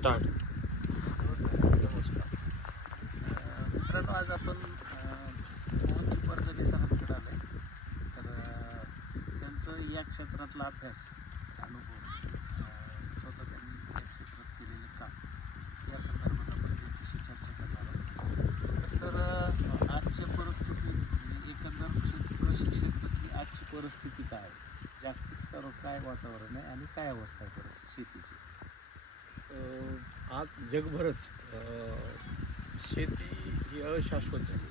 Start. नमस्कार. मित्रांनो, आज आपण मोहनजी परजगे सरांकडे आले. तर त्यांचं या क्षेत्रातला अभ्यास, अनुभव, स्वतः त्यांनी या क्षेत्रात केलेलं काम, या संदर्भात आपण त्यांच्याशी चर्चा करणार आहोत. तर सर, आजच्या परिस्थिती म्हणजे एकंदर कृषी क्षेत्रातली आजची परिस्थिती काय आहे? जागतिक स्तरावर काय वातावरण आहे आणि काय अवस्था आहे शेतीची? आज जगभरच शेती ही अशाश्वत झाली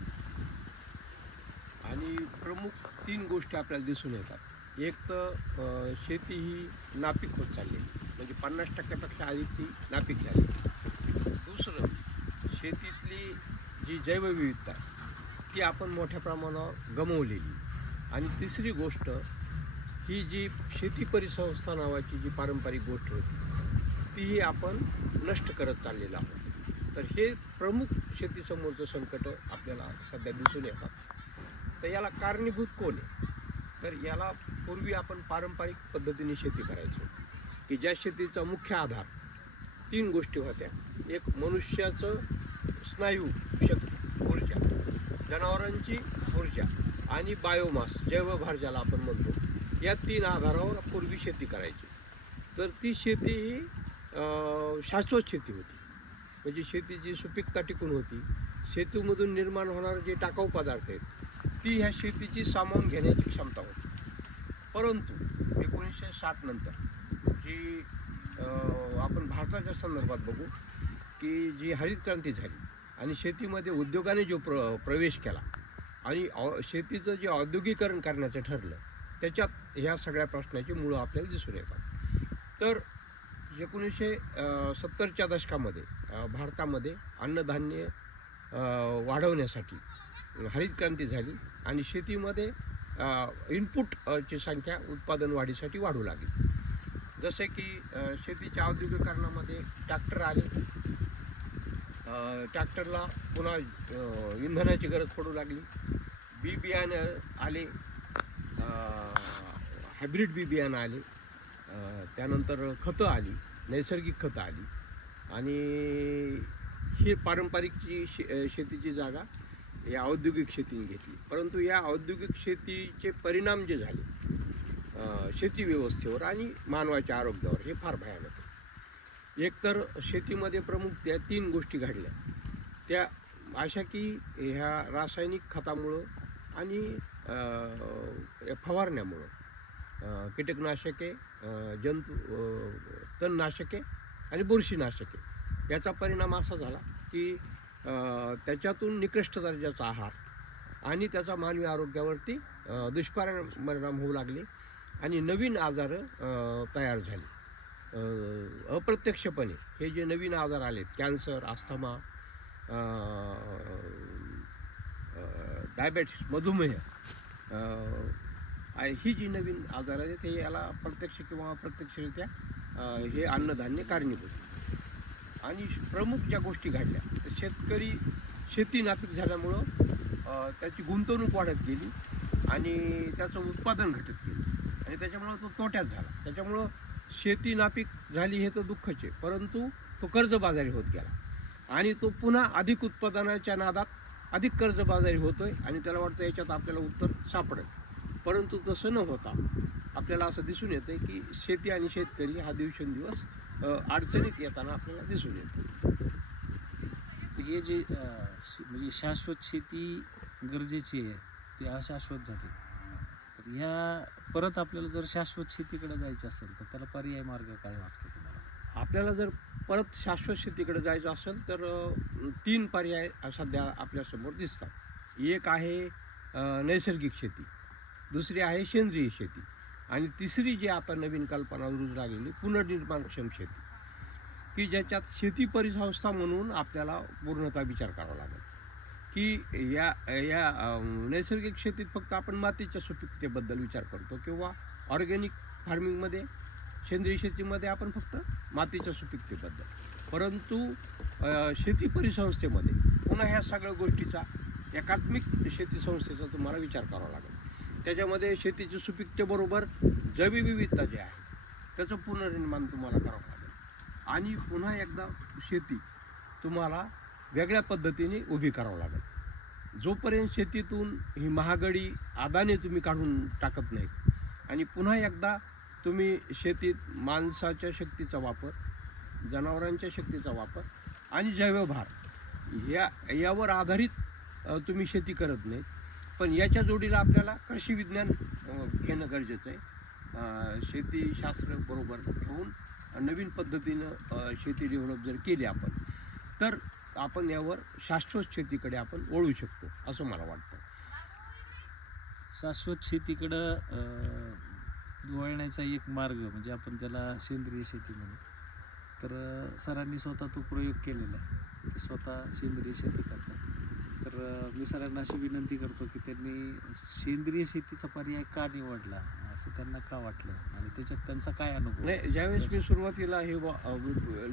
आणि प्रमुख 3 गोष्टी आपल्याला दिसून येतात. एक तर शेती ही नापीक होत चालली, म्हणजे 50% अधिक ती नापीक झाली. दुसरं, शेतीतली जी जैवविविधता आहे ती आपण मोठ्या प्रमाणावर गमावलेली. आणि तिसरी गोष्ट, ही जी शेती परिसंस्था नावाची जी पारंपरिक गोष्ट होती तीही आपण नष्ट करत चाललेलं आहोत. तर हे प्रमुख शेतीसमोरचं संकट आपल्याला सध्या दिसून येतात. तर याला कारणीभूत कोण आहे? तर याला पूर्वी आपण पारंपरिक पद्धतीने शेती करायचो, की ज्या शेतीचा मुख्य आधार 3 गोष्टी होत्या. एक मनुष्याचं स्नायू शक्ती, ऊर्जा, जनावरांची ऊर्जा आणि बायोमास, जैवभार ज्याला आपण म्हणतो, या 3 आधारावर पूर्वी शेती करायची. तर ती शेती ही शाश्वत शेती होती, म्हणजे शेतीची सुपीकता टिकून होती. शेतीमधून निर्माण होणारे जे टाकाऊ पदार्थ आहेत ती ह्या शेतीची सामावून घेण्याची क्षमता होती. परंतु 1960 नंतर जी आपण भारताच्या संदर्भात बघू, की जी हरित क्रांती झाली आणि शेतीमध्ये उद्योगाने जो प्रवेश केला आणि शेतीचं जे औद्योगिकरण करण्याचं ठरलं, त्याच्यात ह्या सगळ्या प्रश्नाची मुळं आपल्याला दिसून येतात. तर 1970च्या दशकामध्ये भारतामध्ये अन्नधान्य वाढवण्यासाठी हरित क्रांती झाली आणि शेतीमध्ये इनपुटची संख्या उत्पादन वाढीसाठी वाढू लागली. जसे की शेतीच्या औद्योगिकरणामध्ये ट्रॅक्टर आले, ट्रॅक्टरला पुन्हा इंधनाची गरज पडू लागली. बी बियाणं आले, हायब्रिड बी बियाणं आले, त्यानंतर खतं आली, नैसर्गिक खतं आली आणि ही पारंपरिकची शेतीची जागा या औद्योगिक शेतीने घेतली. परंतु या औद्योगिक शेतीचे परिणाम जे झाले शेती व्यवस्थेवर आणि मानवाच्या आरोग्यावर, हे फार भयानक आहे. एक तर शेतीमध्ये प्रमुख त्या 3 गोष्टी घडल्या, त्या अशा की ह्या रासायनिक खतामुळं आणि फवारण्यामुळं, कीटकनाशके, जंतू तणनाशके आणि बुरशीनाशके, याचा परिणाम असा झाला की त्याच्यातून निकृष्ट दर्जाचा आहार आणि त्याचा मानवी आरोग्यावरती दुष्परिणाम होऊ लागले आणि नवीन आजार तयार झाले. अप्रत्यक्षपणे हे जे नवीन आजार आलेत, कॅन्सर, अस्थमा, डायबेटिस, मधुमेह, ही जी नवीन आजार आहेत हे याला प्रत्यक्ष किंवा अप्रत्यक्षरित्या हे अन्नधान्य कारणीभूत. आणि प्रमुख ज्या गोष्टी घडल्या, तर शेतकरी शेती नापीक झाल्यामुळं त्याची गुंतवणूक वाढत गेली आणि त्याचं उत्पादन घटत गेलं आणि त्याच्यामुळं तो तोट्यात झाला. त्याच्यामुळं शेती नापीक झाली हे तर दुःखच आहे, परंतु तो कर्जबाजारी होत गेला आणि तो पुन्हा अधिक उत्पादनाच्या नादात अधिक कर्जबाजारी होतोय आणि त्याला वाटतं याच्यात आपल्याला उत्तर सापडेल. परंतु तसं न होता आपल्याला असं दिसून येतं की शेती आणि शेतकरी हा दिवसेंदिवस अडचणीत येताना आपल्याला दिसून येतं. हे जे म्हणजे शाश्वत शेती गरजेची आहे, ती अशाश्वत झाली. तर ह्या परत आपल्याला जर शाश्वत शेतीकडे जायचं असेल तर त्याला पर्याय मार्ग काय वाटतो तुम्हाला? आपल्याला जर परत शाश्वत शेतीकडे जायचं असेल तर 3 पर्याय सध्या आपल्यासमोर दिसतात. एक आहे नैसर्गिक शेती, दुसरी आहे सेंद्रिय शेती आणि तिसरी जी आता नवीन कल्पना रुजू लागलेली पुनर्निर्माणक्षम शेती, की ज्याच्यात शेती परिसंस्था म्हणून आपल्याला पूर्णतः विचार करावा लागेल की या या नैसर्गिक शेतीत फक्त आपण मातीच्या सुपीकतेबद्दल विचार करतो किंवा ऑर्गॅनिक फार्मिंगमध्ये, सेंद्रिय शेतीमध्ये आपण फक्त मातीच्या सुपीकतेबद्दल. परंतु शेती परिसंस्थेमध्ये पुन्हा ह्या सगळ्या गोष्टीचा एकात्मिक शेती संस्थेचा तुम्हाला विचार करावा लागेल. त्याच्यामध्ये शेतीची सुपीकतेबरोबर जैवविविधता जी आहे त्याचं पुनर्निर्माण तुम्हाला करावं लागेल. आणि पुन्हा एकदा शेती तुम्हाला वेगळ्या पद्धतीने उभी करावं लागेल. जोपर्यंत शेतीतून ही महागडी आदाने तुम्ही काढून टाकत नाहीत आणि पुन्हा एकदा तुम्ही शेतीत माणसाच्या शक्तीचा वापर, जनावरांच्या शक्तीचा वापर आणि जैवभार यावर आधारित तुम्ही शेती करत नाहीत. पण याच्या जोडीला आपल्याला कृषी विज्ञान घेणं गरजेचं आहे. शेतीशास्त्र बरोबर घेऊन नवीन पद्धतीनं शेती डेव्हलप जर केली आपण, तर आपण यावर शाश्वत शेतीकडे आपण वळू शकतो असं मला वाटतं. शाश्वत शेतीकडं वळण्याचा एक मार्ग म्हणजे आपण त्याला सेंद्रिय शेती म्हणू. तर सरांनी स्वतः तो प्रयोग केलेला आहे, ते स्वतः सेंद्रिय शेती करतात. तर मी सरांना अशी विनंती करतो की त्यांनी सेंद्रिय शेतीचा पर्याय का निवडला, असं त्यांना का वाटलं आणि त्याच्यात त्यांचा काय अनुभव? नाही, ज्यावेळेस मी सुरुवातीला हे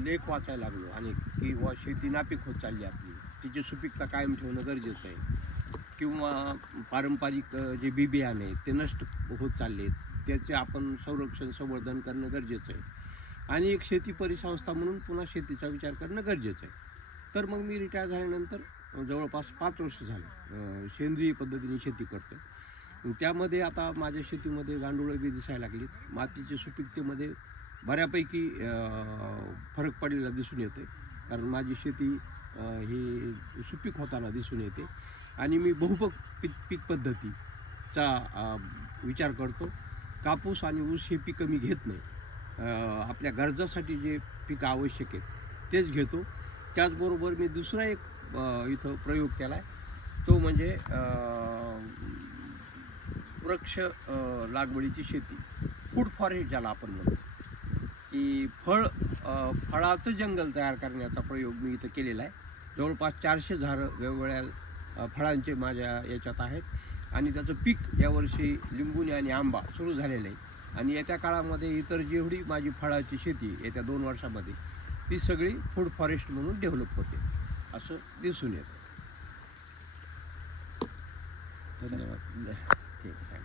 लेख वाचायला लागलो आणि की शेती नापीक होत चालली आपली, तिची सुपीकता कायम ठेवणं गरजेचं आहे, किंवा पारंपरिक जे बी बियाणे आहेत ते नष्ट होत चालले आहेत, त्याचे आपण संरक्षण संवर्धन करणं गरजेचं आहे आणि एक शेती परिसंस्था म्हणून पुन्हा शेतीचा विचार करणं गरजेचं आहे. तर मग मी रिटायर झाल्यानंतर जवळपास 5 वर्ष झाले सेंद्रिय पद्धतीने शेती करतो. त्यामध्ये आता माझ्या शेतीमध्ये गांडूळं बी दिसायला लागली, मातीच्या सुपीकतेमध्ये बऱ्यापैकी फरक पडलेला दिसून येतो, कारण माझी शेती ही सुपीक होताना दिसून येते आणि मी बहुपीक पीक पद्धतीचा विचार करतो. कापूस आणि ऊस हे पिकं मी घेत नाही, आपल्या गरजासाठी जे पिकं आवश्यक आहेत तेच घेतो. त्याचबरोबर मी दुसरा एक इथं प्रयोग केला आहे, तो म्हणजे वृक्ष लागवडीची शेती, फूड फॉरेस्ट ज्याला आपण म्हणतो, की फळाचं जंगल तयार करण्याचा प्रयोग मी इथं केलेला आहे. जवळपास 400 झाडं वेगवेगळ्या फळांचे माझ्या याच्यात आहेत आणि त्याचं पीक यावर्षी लिंबूने आणि आंबा सुरू झालेलं आहे आणि येत्या काळामध्ये इतर जेवढी माझी फळाची शेती येत्या 2 वर्षामध्ये ती सगळी फूड फॉरेस्ट म्हणून डेव्हलप होते असं दिसून येतं. धन्यवाद. ठीक आहे.